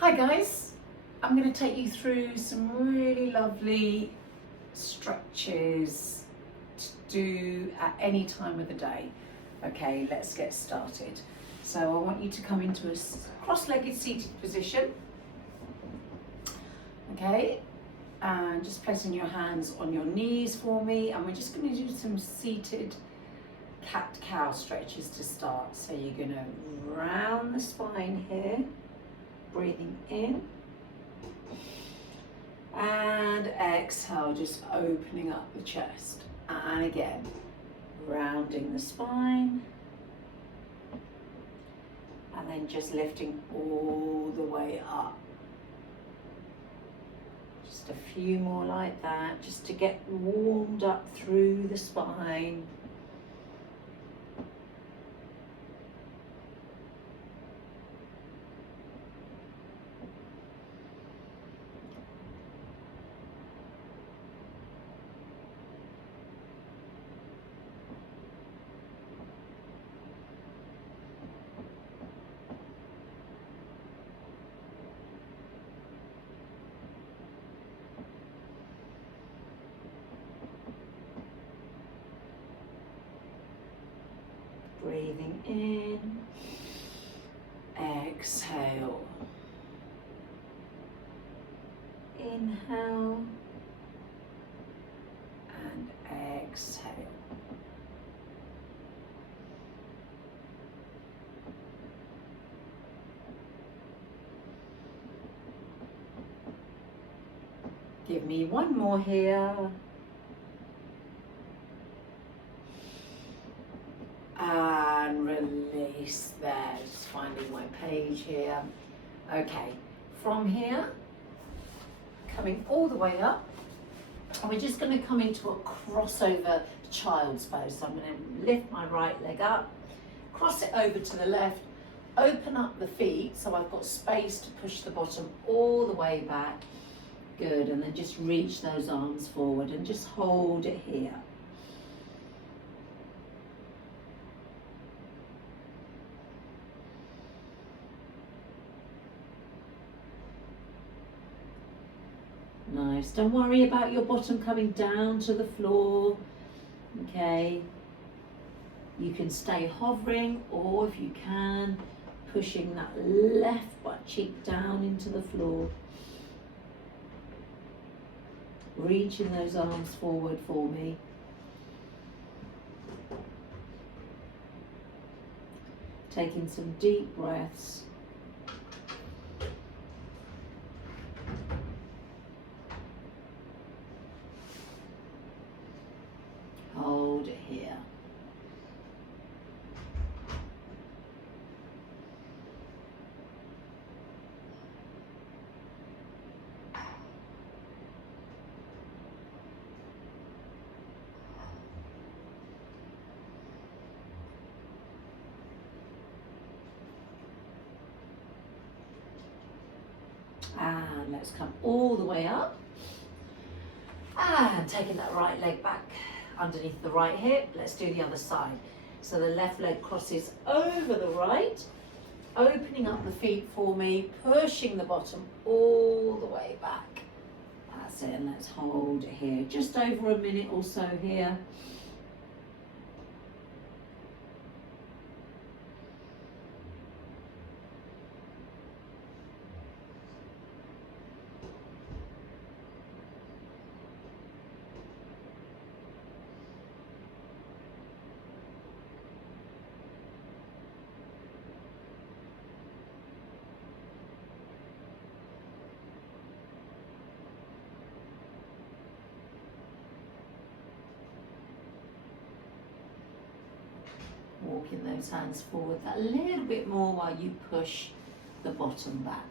Hi guys, I'm going to take you through some really lovely stretches to do at any time of the day. Okay, let's get started. So I want you to come into a cross-legged seated position. Okay, and just placing your hands on your knees for me, and we're just going to do some seated cat-cow stretches to start. So you're going to round the spine here, breathing in, and exhale, just opening up the chest, and again rounding the spine, and then just lifting all the way up. Just a few more like that, just to get warmed up through the spine. Breathing in, exhale, inhale, and exhale. Give me one more here. And release there. Just finding my page here. Okay, from here, coming all the way up, and we're just going to come into a crossover child's pose. So I'm going to lift my right leg up, cross it over to the left, open up the feet so I've got space to push the bottom all the way back. Good, and then just reach those arms forward and just hold it here. Nice. Don't worry about your bottom coming down to the floor. Okay. You can stay hovering, or if you can, pushing that left butt cheek down into the floor. Reaching those arms forward for me. Taking some deep breaths. Hold it here. And let's come all the way up. And taking that right leg back underneath the right hip. Let's do the other side. So the left leg crosses over the right, opening up the feet for me, pushing the bottom all the way back. That's it, and let's hold it here. Just over a minute or so here. Walking those hands forward a little bit more while you push the bottom back.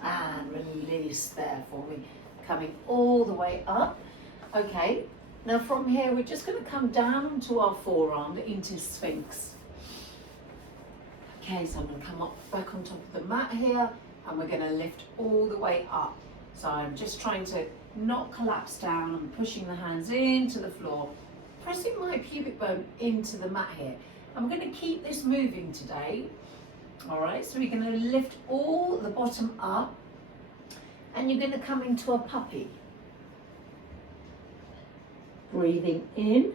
And release there for me. coming all the way up. Okay, now from here we're just going to come down to our forearm into Sphinx. Okay, so I'm going to come up back on top of the mat here, and we're going to lift all the way up. So I'm just trying to not collapse down. I'm pushing the hands into the floor, pressing my pubic bone into the mat here. I'm going to keep this moving today. All right, so we're going to lift all the bottom up, and you're going to come into a puppy. Breathing in,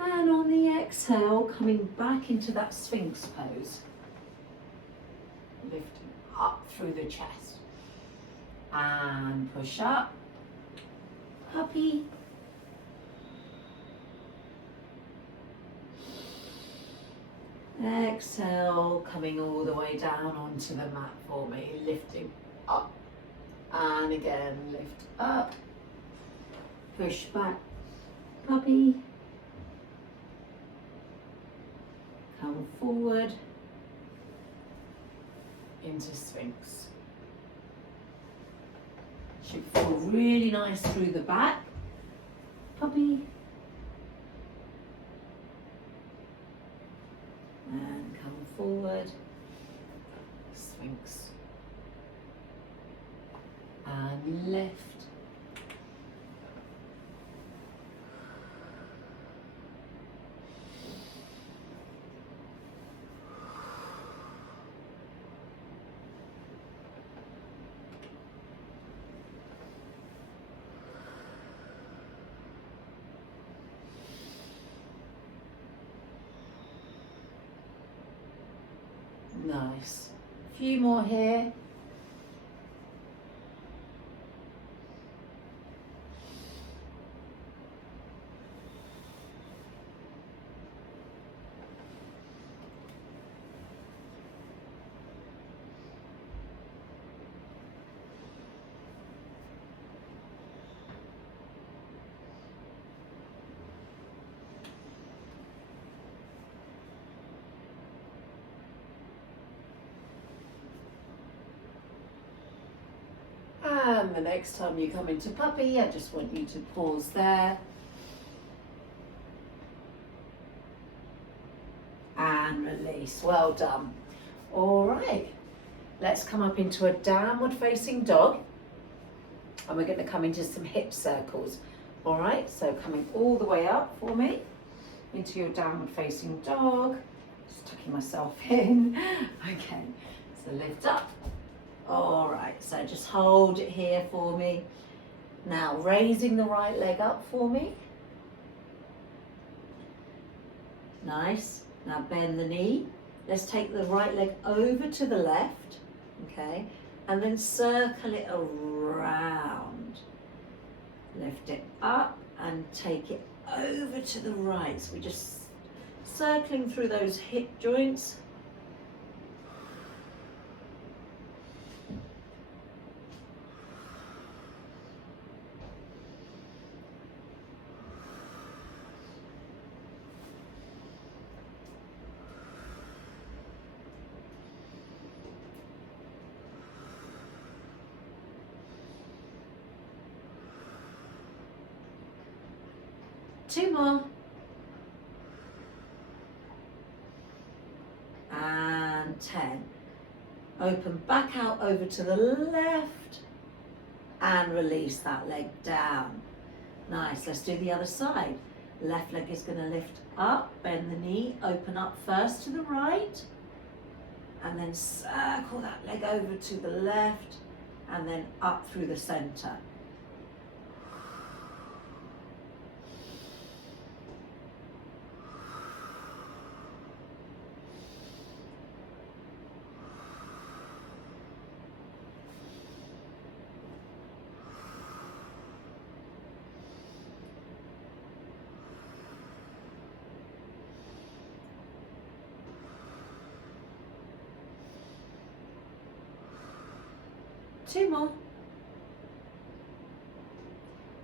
and on the exhale, coming back into that Sphinx pose. Lifting up through the chest, and push up, puppy. Exhale, coming all the way down onto the mat for me, lifting up, and again, lift up, push back, puppy, come forward, into Sphinx. Should feel really nice through the back, puppy, and come forward, Sphinx, and lift. Nice. A few more here. And the next time you come into puppy, I just want you to pause there. And release. Well done. All right. Let's come up into a downward facing dog. And we're going to come into some hip circles. All right. So coming all the way up for me into your downward facing dog. Just tucking myself in. Okay. So lift up. All right, so just hold it here for me. Now raising the right leg up for me. Nice. Now bend the knee. Let's take the right leg over to the left, okay? And then circle it around. Lift it up and take it over to the right. So we're just circling through those hip joints. Two more. And 10. Open back out over to the left and release that leg down. Nice, let's do the other side. Left leg is going to lift up, bend the knee, open up first to the right, and then circle that leg over to the left, and then up through the center. Two more.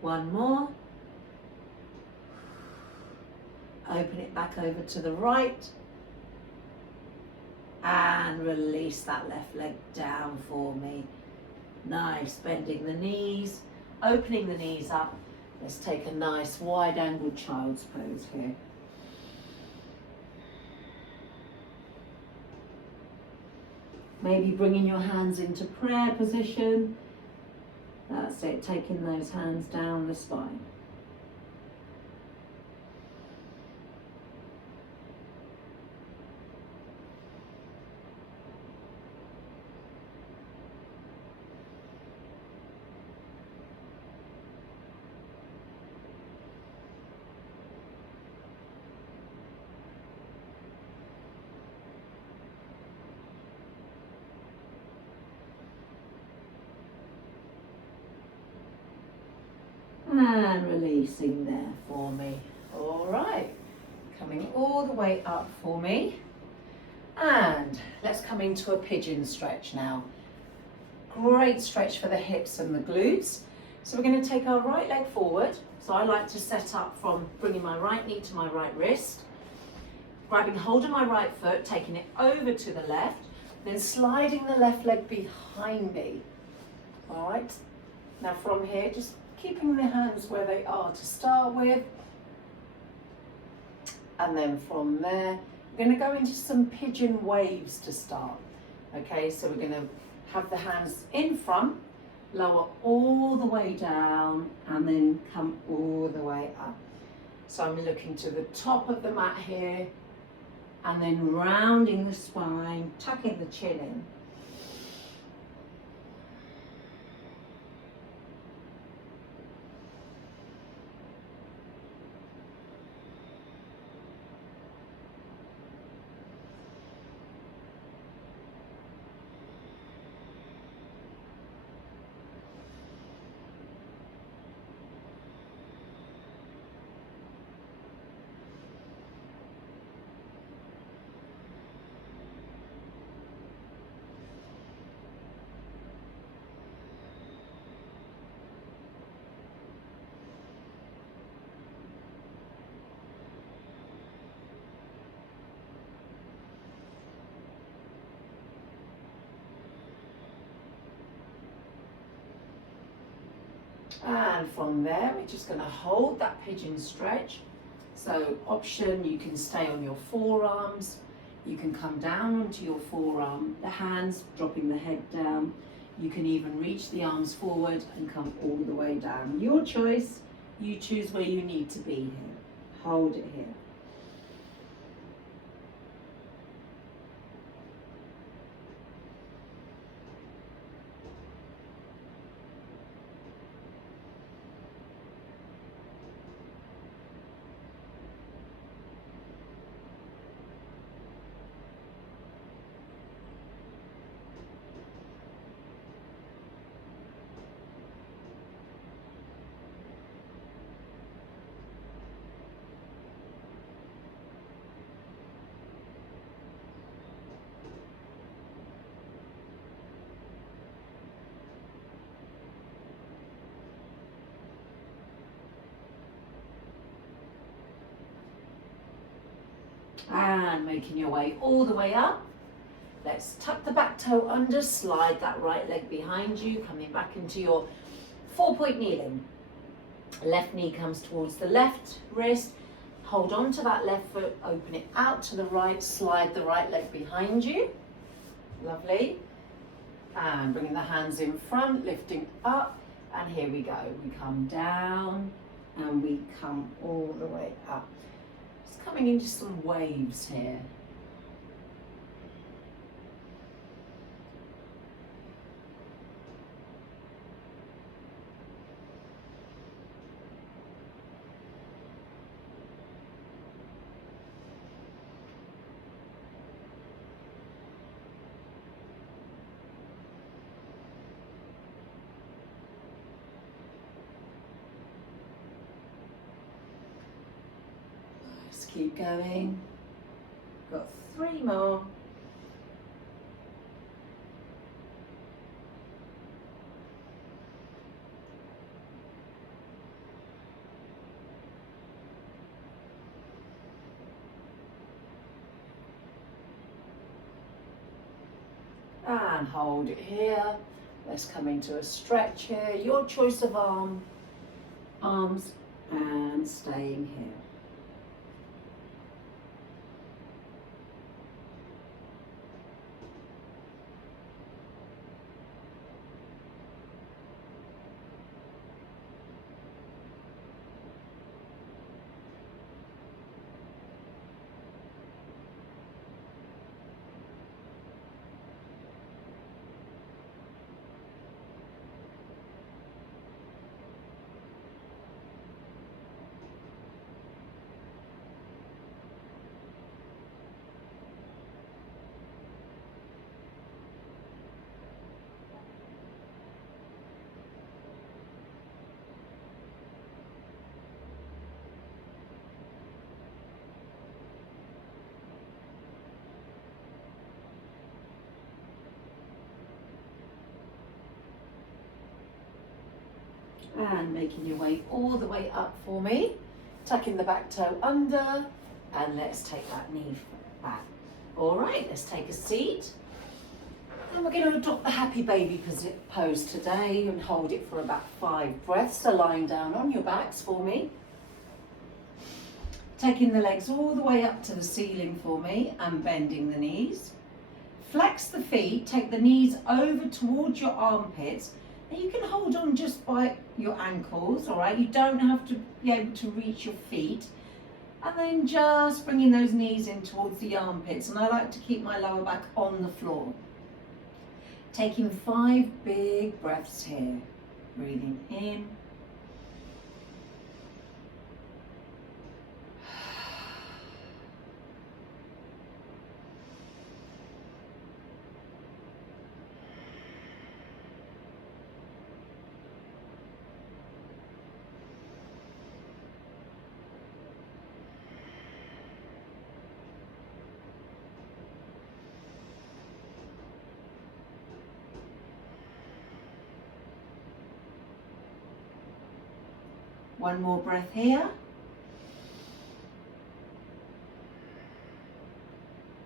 One more. Open it back over to the right. And release that left leg down for me. Nice, bending the knees, opening the knees up. Let's take a nice wide angled child's pose here. Maybe bringing your hands into prayer position. That's it, taking those hands down the spine. And releasing there for me. All right, coming all the way up for me. And let's come into a pigeon stretch now. Great stretch for the hips and the glutes. So we're going to take our right leg forward. So I like to set up from bringing my right knee to my right wrist, grabbing hold of my right foot, taking it over to the left, then sliding the left leg behind me. All right, now from here, just keeping the hands where they are to start with. And then from there, we're going to go into some pigeon waves to start. Okay, so we're going to have the hands in front, lower all the way down, and then come all the way up. So I'm looking to the top of the mat here, and then rounding the spine, tucking the chin in. And from there, we're just going to hold that pigeon stretch. So option, you can stay on your forearms, you can come down onto your forearm, the hands dropping the head down. You can even reach the arms forward and come all the way down. Your choice, you choose where you need to be here. Hold it here. And making your way all the way up. Let's tuck the back toe under, slide that right leg behind you, coming back into your 4-point kneeling. Left knee comes towards the left wrist. Hold on to that left foot, open it out to the right, slide the right leg behind you. Lovely. And bringing the hands in front, lifting up. And here we go. We come down and we come all the way up. Just coming into some waves here. Keep going. Got 3 more. And hold it here. let's come into a stretch here. Your choice of arms, and staying here. And making your way all the way up for me. Tucking the back toe under, and let's take that knee back. All right, let's take a seat. And we're going to adopt the happy baby pose today and hold it for about 5 breaths. So lying down on your backs for me. Taking the legs all the way up to the ceiling for me and bending the knees. Flex the feet, take the knees over towards your armpits. And you can hold on just by your ankles, all right? You don't have to be able to reach your feet. And then just bringing those knees in towards the armpits. And I like to keep my lower back on the floor. Taking 5 big breaths here. Breathing in. One more breath here.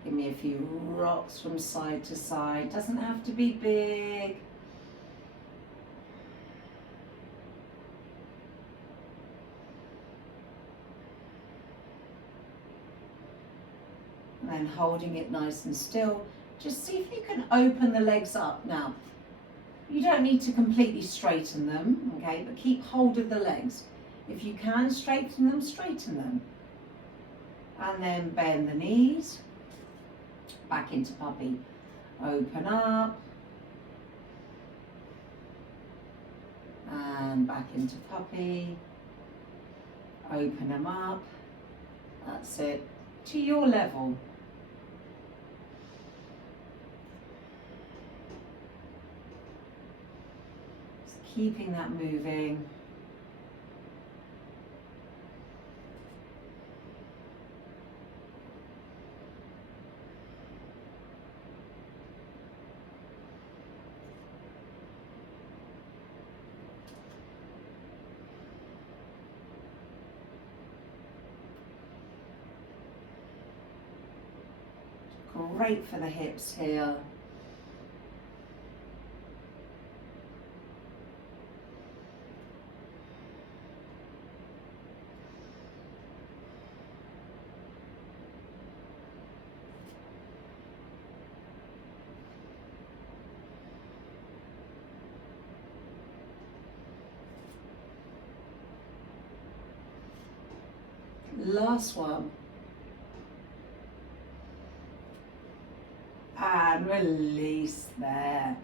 Give me a few rocks from side to side. Doesn't have to be big. And then holding it nice and still. Just see if you can open the legs up now. You don't need to completely straighten them, okay, but keep hold of the legs. If you can straighten them, straighten them. And then bend the knees, back into puppy. Open up. And back into puppy. Open them up. That's it. To your level. Just keeping that moving. Great for the hips here. Last one. And release there.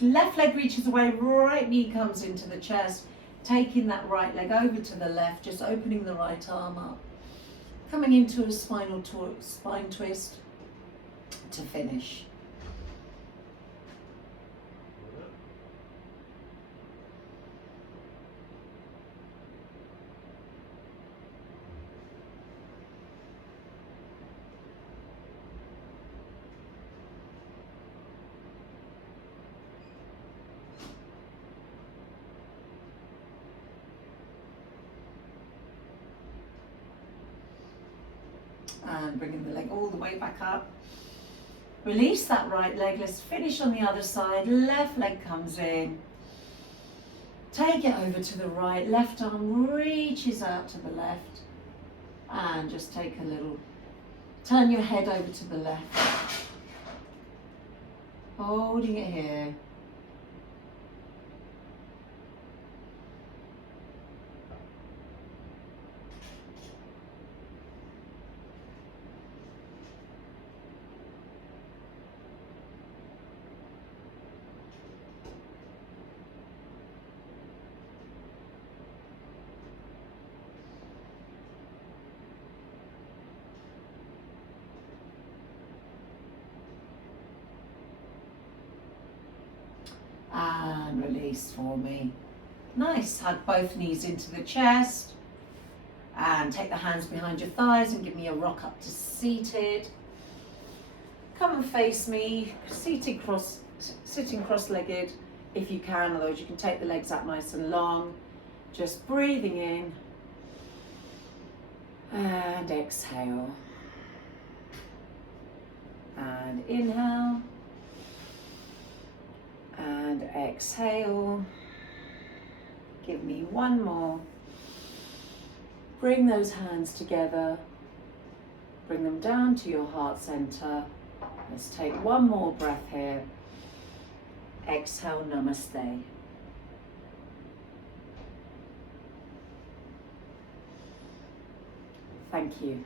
Left leg reaches away, right knee comes into the chest. Taking that right leg over to the left, just opening the right arm up. Coming into a spine twist to finish. And bringing the leg all the way back up. Release that right leg. Let's finish on the other side. Left leg comes in. Take it over to the right. Left arm reaches out to the left. And just take a little, turn your head over to the left. Holding it here. And release for me. Nice, hug both knees into the chest. And take the hands behind your thighs and give me a rock up to seated. Come and face me, sitting cross-legged if you can, otherwise you can take the legs up nice and long. Just breathing in and exhale. And inhale. And exhale. Give me one more. Bring those hands together. Bring them down to your heart center. Let's take one more breath here. Exhale, namaste. Thank you.